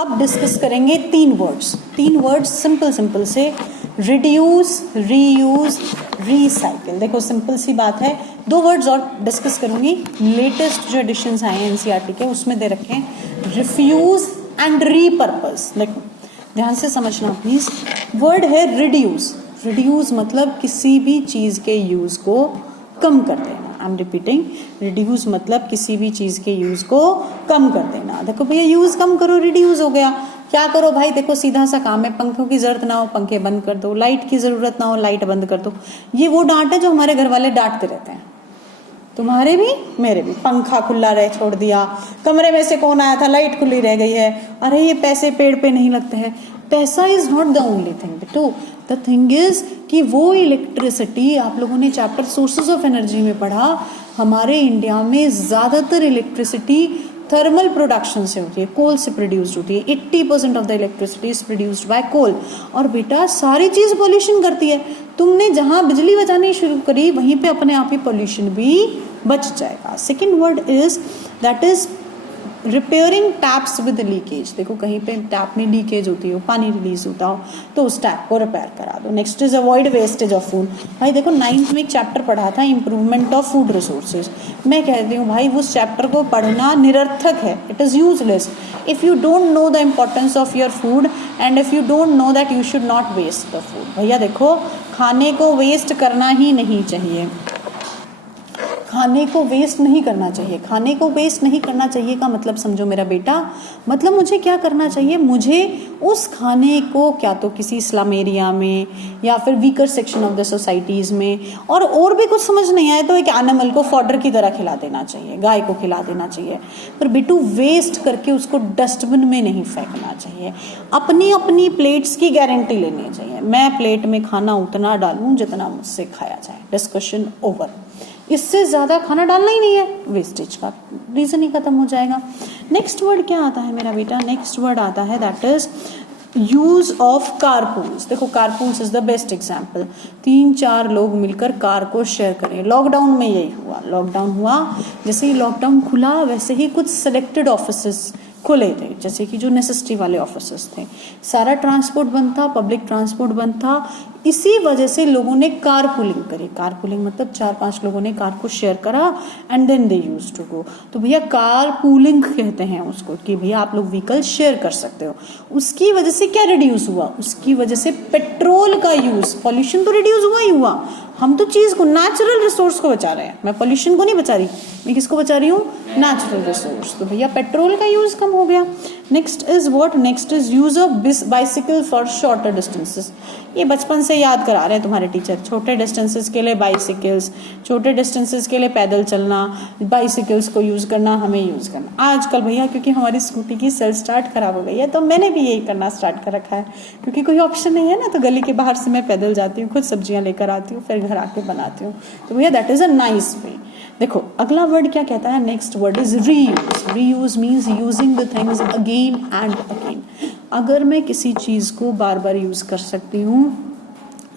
अब डिस्कस करेंगे तीन वर्ड्स सिंपल से, रिड्यूस, रीयूज, रीसाइकिल। देखो सिंपल सी बात है, दो वर्ड्स और डिस्कस करूंगी। लेटेस्ट जो एडिशंस आए हैं एनसीईआरटी के उसमें दे रखे हैं रिफ्यूज एंड रीपर्पस। देखो ध्यान से समझना प्लीज। वर्ड है रिड्यूस मतलब किसी भी चीज के यूज को कम कर देना। आई एम रिपीटिंग, रिड्यूस मतलब किसी भी चीज के यूज को कम कर देना। देखो भैया यूज कम करो, रिड्यूस हो गया। क्या करो भाई, देखो सीधा सा काम है, पंखों की जरूरत ना हो पंखे बंद कर दो, लाइट की जरूरत ना हो लाइट बंद कर दो। ये वो डांट है जो हमारे घर वाले डांटते रहते हैं, तुम्हारे भी मेरे भी। पंखा खुला रहे छोड़ दिया, कमरे में से कौन आया था, लाइट खुली रह गई है, अरे ये पैसे पेड़ पे नहीं लगते हैं। पैसा is not the only thing बेटू, द थिंग इज कि वो इलेक्ट्रिसिटी, आप लोगों ने चैप्टर सोर्सेज ऑफ एनर्जी में पढ़ा, हमारे इंडिया में ज्यादातर इलेक्ट्रिसिटी थर्मल प्रोडक्शन से होती है, कोल से प्रोड्यूस्ड होती है। 80% of the electricity is produced by coal. और बेटा सारी चीज पोल्यूशन करती है, तुमने जहां बिजली बचानी शुरू करी वहीं पे अपने आप ही पोल्यूशन भी बच जाएगा। Second word is that is repairing taps with leakage. देखो कहीं पे टैप में लीकेज होती हो, पानी रिलीज होता हो तो उस टैप को रिपेयर करा दो। Next is avoid wastage of food. भाई देखो 9th में एक चैप्टर पढ़ा था इंप्रूवमेंट ऑफ फूड रिसोर्सेज। मैं कहती हूँ भाई उस चैप्टर को पढ़ना निरर्थक है, it is useless if you don't know the importance of your food and if you don't know that you should not waste the food. भैया देखो खाने को वेस्ट करना ही नहीं चाहिए, खाने को वेस्ट नहीं करना चाहिए। खाने को वेस्ट नहीं करना चाहिए का मतलब समझो मेरा बेटा, मतलब मुझे क्या करना चाहिए, मुझे उस खाने को क्या तो किसी स्लम एरिया में या फिर weaker section of the societies में, और भी कुछ समझ नहीं आए तो एक एनिमल को फॉडर की तरह खिला देना चाहिए, गाय को खिला देना चाहिए। पर बेटू वेस्ट करके उसको डस्टबिन में नहीं फेंकना चाहिए। अपनी अपनी प्लेट्स की गारंटी लेनी चाहिए। मैं प्लेट में खाना उतना डालूं जितना मुझसे खाया जाए, डिस्कशन ओवर। इससे ज्यादा खाना डालना ही नहीं है, वेस्टेज का रीजन ही खत्म हो जाएगा। नेक्स्ट वर्ड क्या आता है मेरा बेटा, नेक्स्ट वर्ड आता है दैट इज यूज ऑफ कारपूल्स। देखो कारपूल्स इज द बेस्ट एग्जाम्पल। 3-4 लोग मिलकर कार को शेयर करें। लॉकडाउन में यही हुआ, लॉकडाउन हुआ जैसे ही लॉकडाउन खुला वैसे ही कुछ सिलेक्टेड ऑफिसेस खुले थे, जैसे कि जो नेसेसिटी वाले ऑफिसर्स थे। सारा ट्रांसपोर्ट बंद था, पब्लिक ट्रांसपोर्ट बंद था। इसी वजह से लोगों ने कार पुलिंग करी। कार पुलिंग मतलब 4-5 लोगों ने कार को शेयर करा and then they used to go. तो भैया कार पुलिंग कहते हैं उसको, कि भैया आप लोग व्हीकल शेयर कर सकते हो। उसकी वजह से क्या रिड्यूस हुआ, उसकी वजह से पेट्रोल का यूज, पॉल्यूशन तो रिड्यूस हुआ ही हुआ। हम तो चीज को, नेचुरल रिसोर्स को बचा रहे हैं, मैं पॉल्यूशन को नहीं बचा रही, मैं किसको बचा रही हूँ, नेचुरल रिसोर्स। तो भैया पेट्रोल का यूज कम हो गया। Next is what, next is use of bicycle for shorter distances. ये बचपन से याद करा रहे हैं तुम्हारे टीचर, छोटे डिस्टेंसेस के लिए बाइसिकल्स, छोटे डिस्टेंसेस के लिए पैदल चलना, बाइसिकल्स को यूज करना, हमें यूज करना। आजकल भैया क्योंकि हमारी स्कूटी की सेल्फ स्टार्ट खराब हो गई है तो मैंने भी यही करना स्टार्ट कर रखा है, क्योंकि कोई ऑप्शन नहीं है ना, तो गली के बाहर से मैं पैदल जाती हूँ, खुद सब्जियां लेकर आती हूँ, फिर घर आके बनाती हूँ। तो भैया that is a nice way. देखो अगला वर्ड क्या कहता है, next word is reuse. Reuse means using the things again and again. अगर मैं किसी चीज को बार बार यूज कर सकती हूँ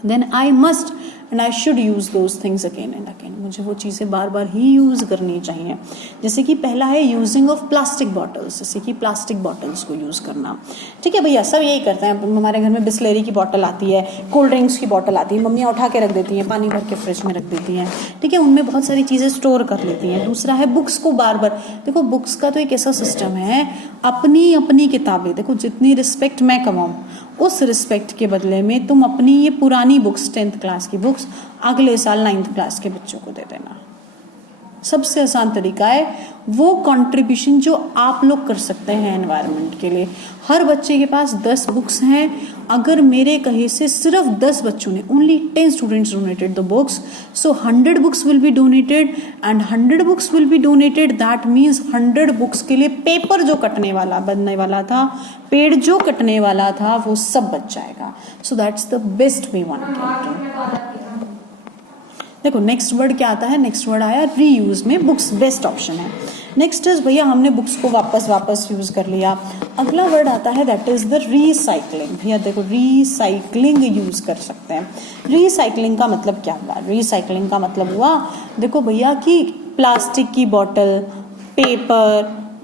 then I must and I should use those things again and again. मुझे वो चीज़ें बार बार ही यूज करनी चाहिए। जैसे कि पहला है यूजिंग ऑफ प्लास्टिक बॉटल्स, जैसे कि प्लास्टिक बॉटल्स को यूज करना। ठीक है भैया, सब यही करते हैं। हमारे घर में बिस्लेरी की बॉटल आती है, कोल्ड ड्रिंक्स की बॉटल आती है, मम्मियाँ उठा के रख देती हैं, पानी भर के फ्रिज में रख देती हैं। ठीक है, उनमें बहुत सारी चीज़ें स्टोर कर लेती हैं। दूसरा है बुक्स को बार बार, देखो बुक्स का तो एक ऐसा सिस्टम है, अपनी अपनी किताबें, देखो जितनी रिस्पेक्ट मैं कमाऊँ उस रिस्पेक्ट के बदले में तुम अपनी ये पुरानी बुक्स 10th क्लास की बुक्स अगले साल 9th क्लास के बच्चों को दे देना। सबसे आसान तरीका है वो कंट्रीब्यूशन जो आप लोग कर सकते हैं एनवायरनमेंट के लिए। हर बच्चे के पास 10 बुक्स हैं, अगर मेरे कहे से सिर्फ 10 बच्चों ने, only 10 students donated the books, so 100 books will be donated and 100 books will be donated, that means 100 books के लिए पेपर जो कटने वाला बनने वाला था, पेड़ जो कटने वाला था, वो सब बच जाएगा। So that's the best way one can do. देखो नेक्स्ट वर्ड क्या आता है, नेक्स्ट वर्ड आया रीयूज में, बुक्स बेस्ट ऑप्शन है। नेक्स्ट इज भैया हमने बुक्स को वापस यूज कर लिया। अगला वर्ड आता है दैट इज द रीसाइक्लिंग। भैया देखो रीसाइक्लिंग यूज कर सकते हैं। रीसाइक्लिंग का मतलब क्या हुआ, रीसाइक्लिंग का मतलब हुआ देखो भैया कि प्लास्टिक की bottle, paper,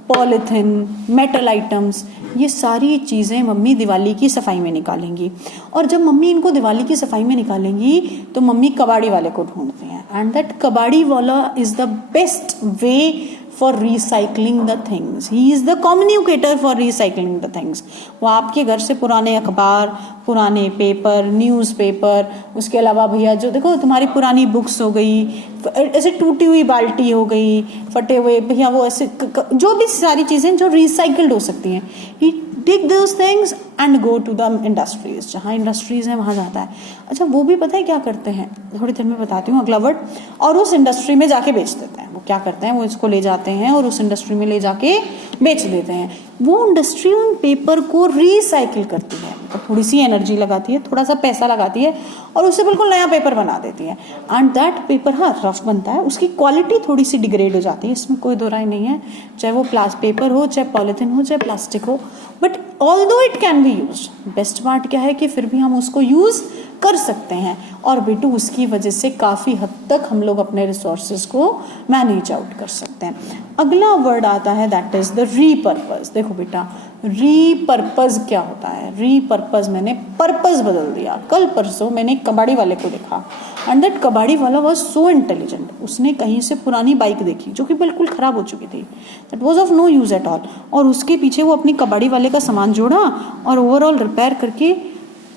polythene, metal items, ये सारी चीज़ें मम्मी दिवाली की सफाई में निकालेंगी। और जब मम्मी इनको दिवाली की सफाई में निकालेंगी तो मम्मी कबाड़ी वाले को ढूंढते हैं, एंड दैट कबाड़ी वाला is the best way for recycling the things. He is the communicator for recycling the things. वो आपके घर से पुराने अखबार, पुराने पेपर, न्यूज़पेपर, उसके अलावा भैया जो देखो तुम्हारी पुरानी बुक्स हो गई, ऐसे टूटी हुई बाल्टी हो गई, फटे हुए भैया वो ऐसे जो भी सारी चीज़ें जो रिसाइकल्ड हो सकती हैं, he take those things and go to the industries. जहाँ इंडस्ट्रीज हैं वहाँ जाता है। अच्छा वो भी पता है क्या करते हैं, थोड़ी देर में बताती हूँ अगला वर्ड। और उस इंडस्ट्री में जाके बेच देते हैं। वो क्या करते हैं, वो इसको ले जाते हैं और उस इंडस्ट्री में ले जाके बेच देते हैं। वो इंडस्ट्री उन पेपर को रिसाइकिल करती है, तो थोड़ी सी एनर्जी लगाती है, थोड़ा सा पैसा लगाती है और उससे बिल्कुल नया पेपर बना देती है। एंड दैट पेपर हाँ रफ बनता है, उसकी क्वालिटी थोड़ी सी डिग्रेड हो जाती है, इसमें कोई दो राय नहीं है, चाहे वो पेपर हो, चाहे पॉलिथीन हो, चाहे प्लास्टिक हो, but although it can be use. Best part क्या है कि फिर भी हम उसको यूज कर सकते हैं और बेटू उसकी वजह से काफ़ी हद तक हम लोग अपने रिसोर्सेज को मैनेज आउट कर सकते हैं। अगला वर्ड आता है दैट इज द रीपर्पज। देखो बेटा रीपर्पज क्या होता है, रीपर्पज मैंने पर्पज बदल दिया। कल परसों मैंने एक कबाड़ी वाले को देखा एंड दैट कबाड़ी वाला वॉज सो इंटेलिजेंट। उसने कहीं से पुरानी बाइक देखी जो कि बिल्कुल ख़राब हो चुकी थी, that was of no use at all, और उसके पीछे वो अपनी कबाड़ी वाले का सामान जोड़ा और ओवरऑल रिपेयर करके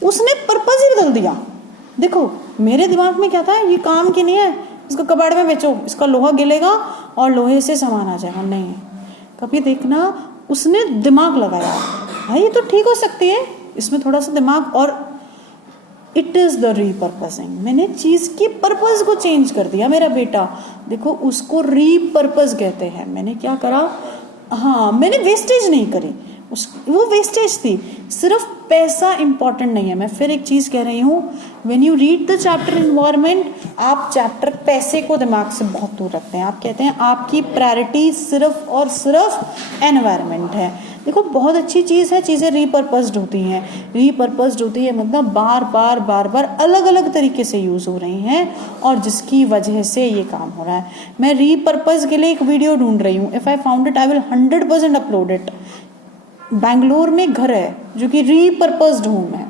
उसने पर्पज ही बदल दिया। देखो मेरे दिमाग में क्या था, ये काम की नहीं है, इसको कबाड़ में बेचो, इसका लोहा गिलेगा और लोहे से सामान आ जाएगा। नहीं, कभी देखना उसने दिमाग लगाया, भाई ये तो ठीक हो सकती है, इसमें थोड़ा सा दिमाग, और इट इज़ द रीपर्पजिंग। मैंने चीज़ की पर्पज को चेंज कर दिया मेरा बेटा। देखो उसको रीपर्पज कहते हैं। मैंने क्या करा, हाँ मैंने वेस्टेज नहीं करी, वो वेस्टेज थी, सिर्फ पैसा इंपॉर्टेंट नहीं है। मैं फिर एक चीज़ कह रही हूँ, when you read the chapter environment, आप चैप्टर पैसे को दिमाग से बहुत दूर रखते हैं। आप कहते हैं आपकी प्रायोरिटी सिर्फ और सिर्फ एनवायरमेंट है। देखो बहुत अच्छी चीज़ है, चीज़ें रीपर्पस्ड होती हैं। रीपर्पस्ड होती है मतलब बार बार अलग अलग तरीके से यूज़ हो रही हैं और जिसकी वजह से ये काम हो रहा है। मैं रीपर्पज के लिए एक वीडियो ढूंढ रही हूँ, if I found it I will 100% upload it. Bangalore में घर है जो कि रीपर्पस्ड होम है,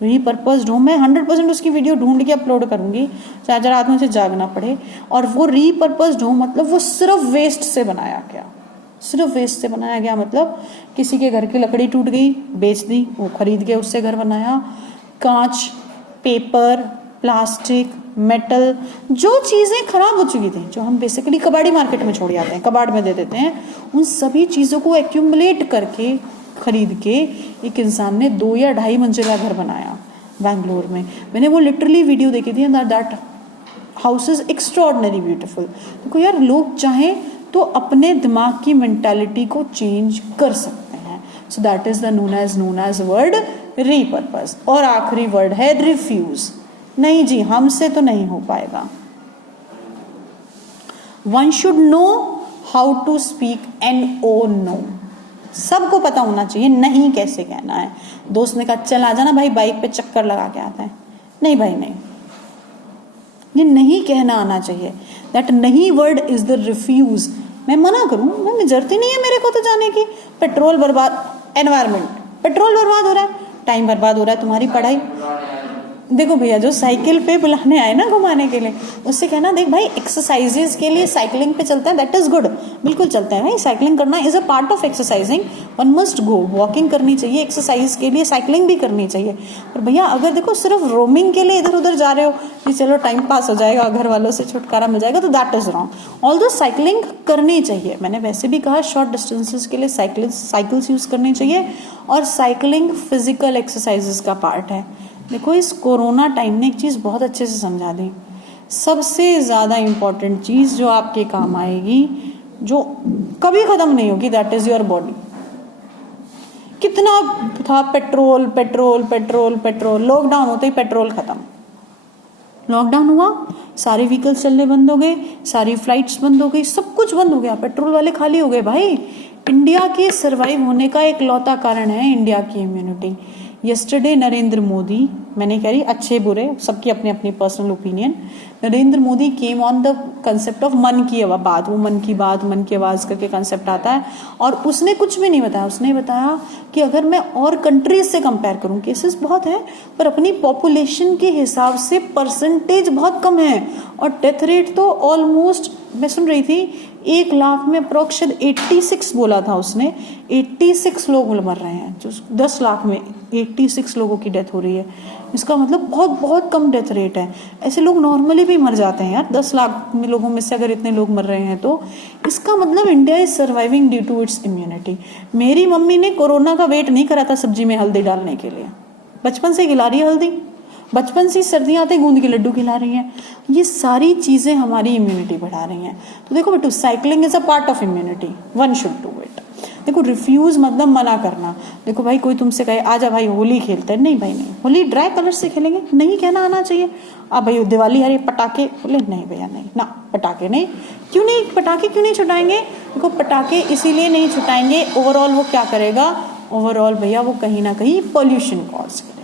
रीपर्पस्ड होम है, 100% उसकी वीडियो ढूंढ के अपलोड करूंगी, चाहे रात में से जागना पड़े। और वो रीपर्पस्ड होम मतलब वो सिर्फ वेस्ट से बनाया गया, सिर्फ वेस्ट से बनाया गया। मतलब किसी के घर की लकड़ी टूट गई, बेच दी, वो खरीद के उससे घर बनाया। कांच, पेपर, प्लास्टिक, मेटल, जो चीज़ें खराब हो चुकी थी, जो हम बेसिकली कबाड़ी मार्केट में छोड़ जाते हैं, कबाड़ में दे देते हैं, उन सभी चीज़ों को एक्यूमुलेट करके खरीद के एक इंसान ने 2 या 2.5 मंजिला घर बनाया बैंगलोर में। मैंने वो लिटरली वीडियो देखी थी, that house is extraordinary beautiful. देखो यार, लोग चाहें तो अपने दिमाग की मेंटालिटी को चेंज कर सकते हैं। So that is the known as word repurpose. और आखिरी वर्ड है रिफ्यूज। नहीं जी, हमसे तो नहीं हो पाएगा। One should know how to speak NO no. सबको पता होना चाहिए नहीं कैसे कहना है। दोस्त ने कहा चल आ जाना भाई, बाइक पे चक्कर लगा के आता है। नहीं भाई नहीं, ये नहीं कहना आना चाहिए। दैट नहीं वर्ड इज द रिफ्यूज। मैं मना करूं, मैं जरूरत ही नहीं है मेरे को तो जाने की। पेट्रोल बर्बाद, एनवायरमेंट, पेट्रोल बर्बाद हो रहा है, टाइम बर्बाद हो रहा है, तुम्हारी पढ़ाई। देखो भैया जो साइकिल पे बुलाने आए ना घुमाने के लिए, उससे कहना देख भाई एक्सरसाइजेज के लिए साइकिलिंग पे चलता है, दैट इज गुड, बिल्कुल चलते हैं भाई। साइकिलिंग करना is a part of exercising, one must go, walking करनी चाहिए, एक्सरसाइज के लिए साइकिलिंग भी करनी चाहिए। पर भैया अगर देखो सिर्फ रोमिंग के लिए इधर उधर जा रहे हो कि चलो टाइम पास हो जाएगा, घर वालों से छुटकारा मिल जाएगा, तो that is wrong. Although cycling करनी चाहिए, मैंने वैसे भी कहा शॉर्ट डिस्टेंसेस के लिए साइकिल्स यूज करनी चाहिए, और साइकिलिंग फिजिकल एक्सरसाइजेस का पार्ट है। देखो इस कोरोना टाइम ने एक चीज़ बहुत अच्छे से समझा दी, सबसे ज़्यादा इम्पॉर्टेंट चीज़ जो आपके काम आएगी, जो कभी ख़त्म नहीं होगी, दैट इज़ योर बॉडी। कितना था petrol petrol petrol petrol, lockdown होते ही पेट्रोल ख़त्म। लॉकडाउन हुआ, सारे व्हीकल्स चलने बंद हो गए, सारी फ्लाइट्स बंद हो गई, सब कुछ बंद हो गया, पेट्रोल वाले खाली हो गए। भाई इंडिया के सर्वाइव होने का एक लौता कारण है इंडिया की इम्यूनिटी। यस्टरडे नरेंद्र मोदी, मैंने कह रही अच्छे बुरे सबकी अपनी अपनी personal opinion, Narendra Modi came on the concept of मन की बात, वो मन की बात, मन की आवाज करके कंसेप्ट आता है, और उसने कुछ भी नहीं बताया, उसने बताया कि अगर मैं और कंट्रीज से कंपेयर करूं, केसेस बहुत है पर अपनी पॉपुलेशन के हिसाब से परसेंटेज बहुत कम है, और डेथ रेट तो ऑलमोस्ट, मैं सुन रही थी 1 लाख में अप्रोक्स 86 बोला था उसने, 86 लोग मर रहे हैं, जो 10 लाख में 86 लोगों की डेथ हो रही है, इसका मतलब बहुत बहुत कम डेथ रेट है। ऐसे लोग नॉर्मली भी मर जाते हैं यार, 10 लाख में लोगों में से अगर इतने लोग मर रहे हैं तो इसका मतलब India is surviving due to its immunity. मेरी मम्मी ने कोरोना का वेट नहीं करा था सब्जी में हल्दी डालने के लिए, बचपन से खिला रही है हल्दी, बचपन से सर्दियाँ आते गूंद के लड्डू खिला रही हैं, ये सारी चीजें हमारी इम्यूनिटी बढ़ा रही हैं। तो देखो बेटू, cycling is a part of immunity, one should do it. देखो रिफ्यूज मतलब मना करना, देखो भाई कोई तुमसे कहे आजा भाई होली खेलते हैं, नहीं भाई नहीं, होली ड्राई कलर से खेलेंगे, नहीं कहना आना चाहिए। अब भाई दिवाली अरे पटाखे, बोले नहीं भैया नहीं ना, पटाखे नहीं, क्यों नहीं पटाखे क्यों नहीं छुटाएंगे? देखो पटाखे इसीलिए नहीं छुटाएंगे, ओवरऑल वो क्या करेगा, ओवरऑल भैया वो कहीं ना कहीं पॉल्यूशन कॉज करेगा।